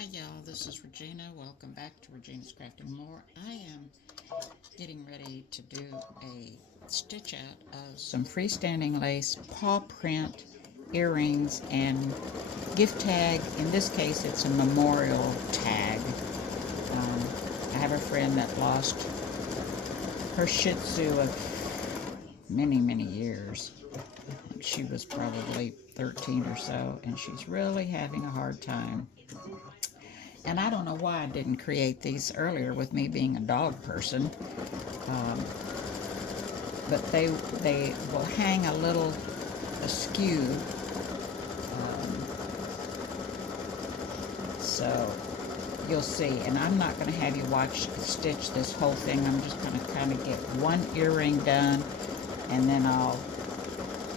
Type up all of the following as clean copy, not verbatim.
Hi y'all, this is Regina. Welcome back to Regina's Crafting More. I am getting ready to do a stitch out of some freestanding lace, paw print, earrings, and gift tag. In this case, it's a memorial tag. I have a friend that lost her Shih Tzu of many years. She was probably 13 or so, and she's really having a hard time. And I don't know why I didn't create these earlier with me being a dog person. But they will hang a little askew. So you'll see. And I'm not going to have you stitch this whole thing. I'm just going to kind of get one earring done, and then I'll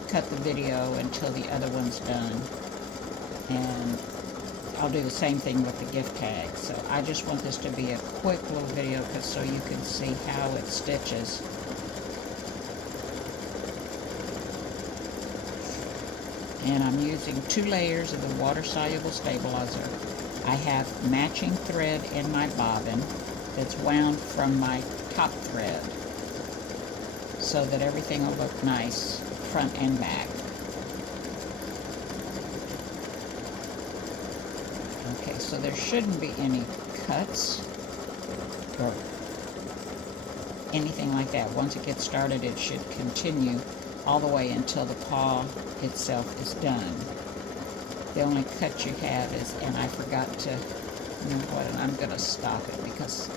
cut the video until the other one's done. And I'll do the same thing with the gift tag. So I just want this to be a quick little video so you can see how it stitches. And I'm using 2 layers of the water-soluble stabilizer. I have matching thread in my bobbin that's wound from my top thread so that everything will look nice front and back. Okay, so there shouldn't be any cuts or anything like that. Once it gets started, it should continue all the way until the paw itself is done. The only cut you have is, and I forgot to, you know what, and I'm going to stop it because I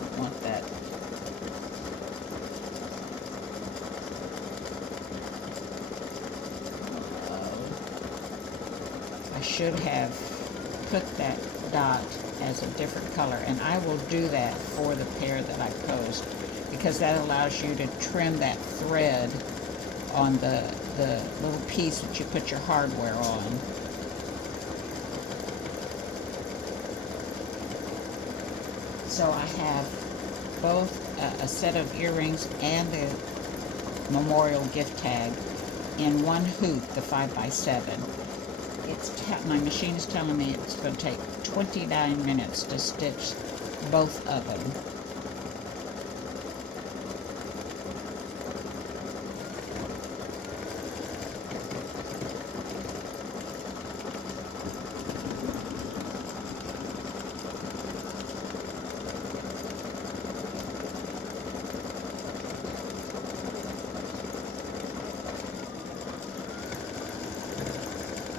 don't want that. I should have put that dot as a different color, and I will do that for the pair that I post because that allows you to trim that thread on the little piece that you put your hardware on. So I have both a set of earrings and the memorial gift tag in one hoop, the 5x7. My machine is telling me it's going to take 29 minutes to stitch both of them.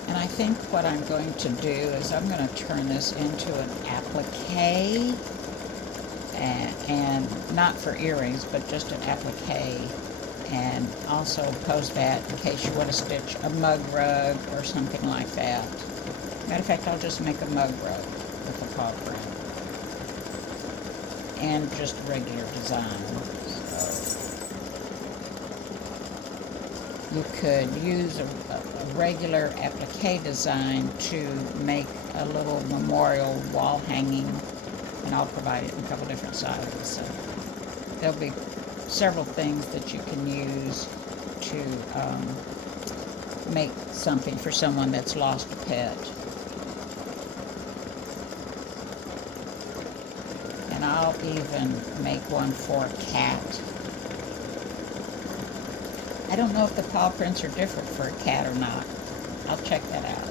I think what I'm going to do is I'm going to turn this into an applique, and not for earrings, but just an applique, and also post that in case you want to stitch a mug rug or something like that. Matter of fact, I'll just make a mug rug with a paw print and just regular design. You could use a regular applique design to make a little memorial wall hanging, and I'll provide it in a couple different sizes. So there'll be several things that you can use to make something for someone that's lost a pet. And I'll even make one for a cat. I don't know if the paw prints are different for a cat or not. I'll check that out.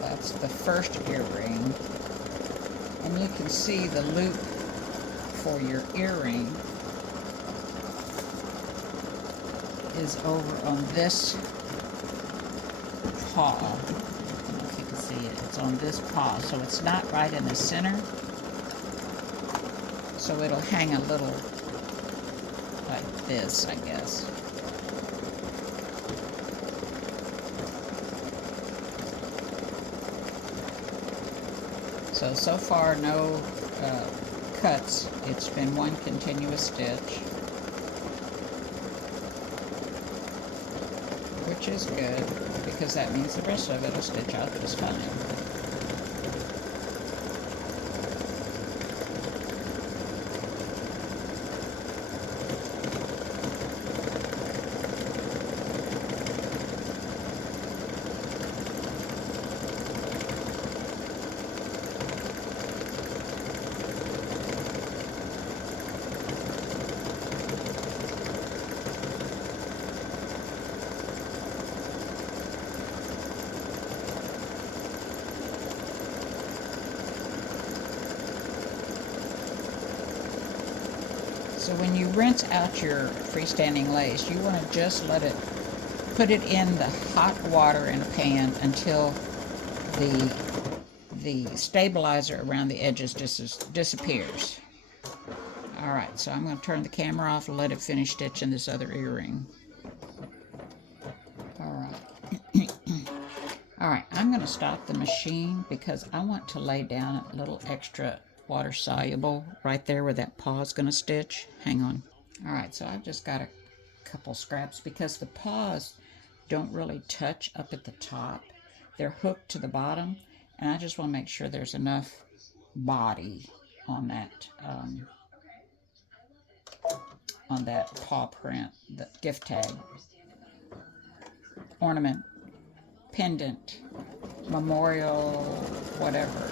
That's the first earring, and you can see the loop for your earring is over on this paw. I don't know if you can see it. It's on this paw, so it's not right in the center. So it'll hang a little like this, I guess. So far no cuts. It's been one continuous stitch, which is good because that means the rest of it will stitch out just fine. So when you rinse out your freestanding lace, you want to just put it in the hot water in a pan until the stabilizer around the edges disappears. Alright, so I'm going to turn the camera off and let it finish stitching this other earring. Alright. Alright, I'm going to stop the machine because I want to lay down a little extra water soluble right there where that paw is going to stitch. Hang on. Alright, so I've just got a couple scraps because the paws don't really touch up at the top. They're hooked to the bottom, and I just want to make sure there's enough body on that paw print, the gift tag, ornament, pendant, memorial, whatever.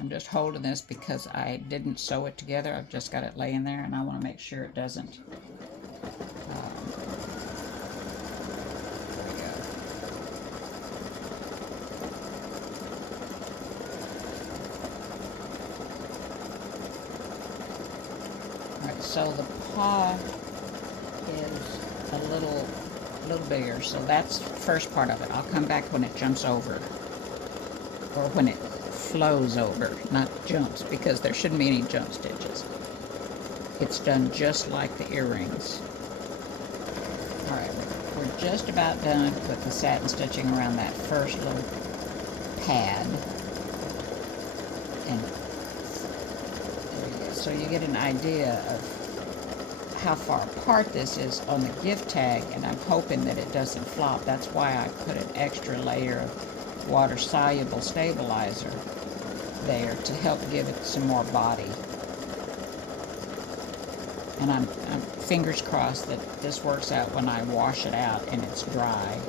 I'm just holding this because I didn't sew it together. I've just got it laying there, and I want to make sure it doesn't. There we go. Alright, so the paw is a little bigger, so that's the first part of it. I'll come back when it jumps over, or when it flows over, not jumps, because there shouldn't be any jump stitches. It's done just like the earrings. Alright, we're just about done with the satin stitching around that first little pad. And there you go. So you get an idea of how far apart this is on the gift tag, and I'm hoping that it doesn't flop. That's why I put an extra layer of water-soluble stabilizer there to help give it some more body. And I'm fingers crossed that this works out when I wash it out and it's dry.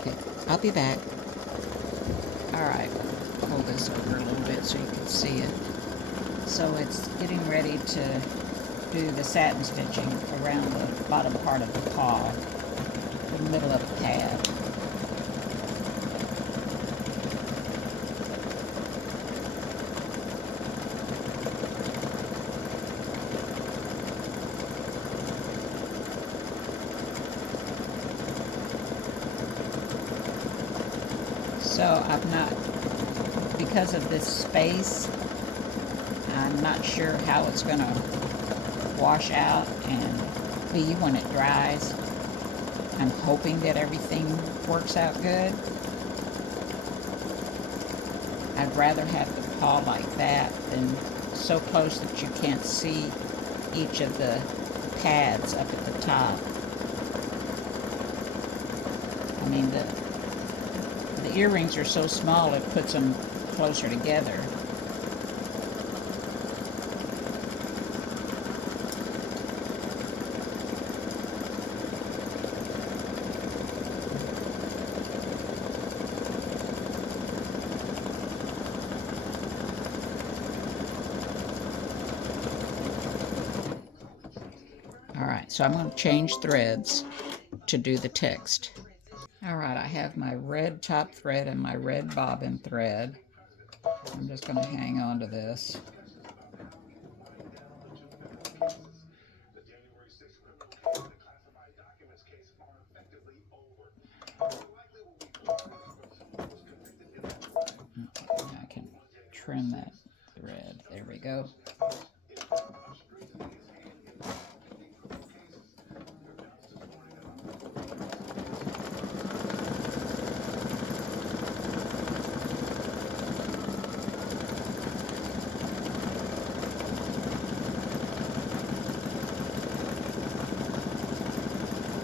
Okay, I'll be back. Alright, hold this over a little bit so you can see it. So it's getting ready to do the satin stitching around the bottom part of the paw, the middle of the pad. So I'm not, because of this space, I'm not sure how it's going to wash out and be when it dries. I'm hoping that everything works out good. I'd rather have the paw like that than so close that you can't see each of the pads up at the top. I mean, the earrings are so small it puts them closer together. So I'm going to change threads to do the text. All right, I have my red top thread and my red bobbin thread. I'm just going to hang on to this. Okay, I can trim that thread. There we go.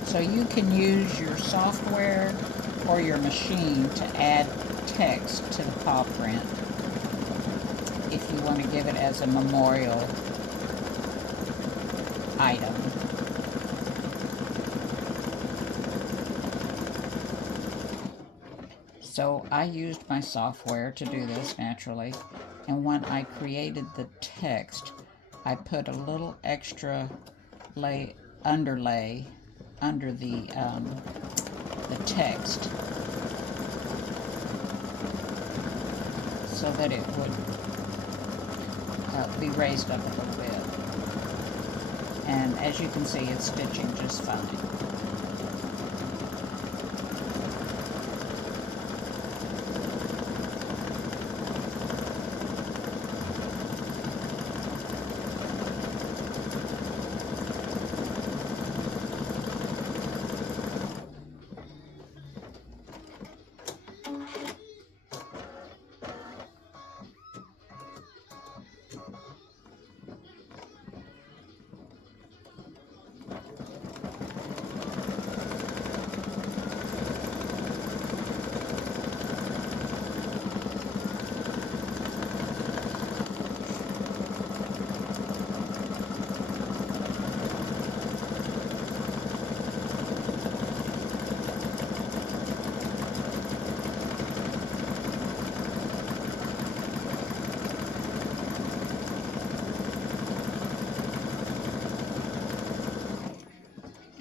So you can use your software or your machine to add text to the paw print if you want to give it as a memorial item. So I used my software to do this naturally, and when I created the text, I put a little extra underlay under the text so that it would be raised up a little bit. And as you can see, it's stitching just fine.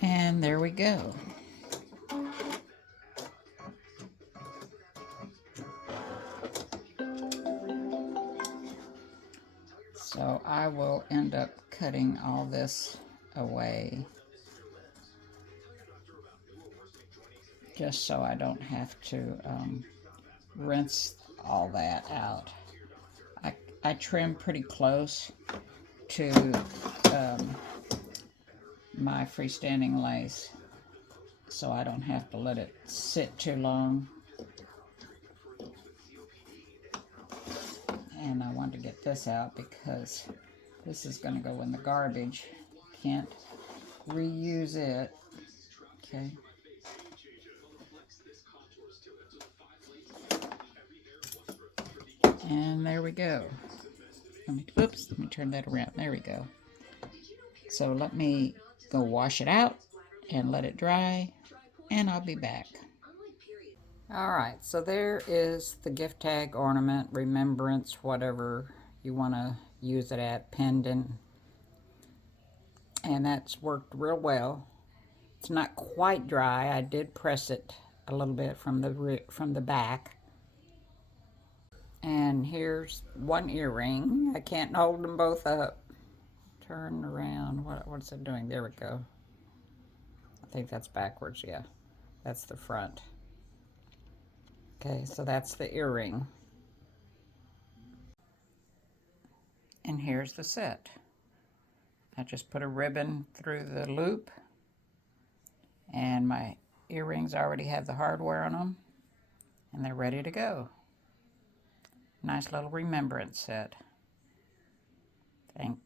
And there we go. So I will end up cutting all this away just so I don't have to rinse all that out. I trim pretty close to my freestanding lace so I don't have to let it sit too long. And I want to get this out because this is going to go in the garbage. Can't reuse it. Okay. And there we go. Let me turn that around. There we go. So let me go wash it out and let it dry, and I'll be back. Alright, so there is the gift tag, ornament, remembrance, whatever you want to use it at, pendant. And that's worked real well. It's not quite dry. I did press it a little bit from the back. And here's one earring. I can't hold them both up. Turn around. What's it doing? There we go. I think that's backwards, yeah. That's the front. Okay, so that's the earring. And here's the set. I just put a ribbon through the loop, and my earrings already have the hardware on them, and they're ready to go. Nice little remembrance set. Thanks.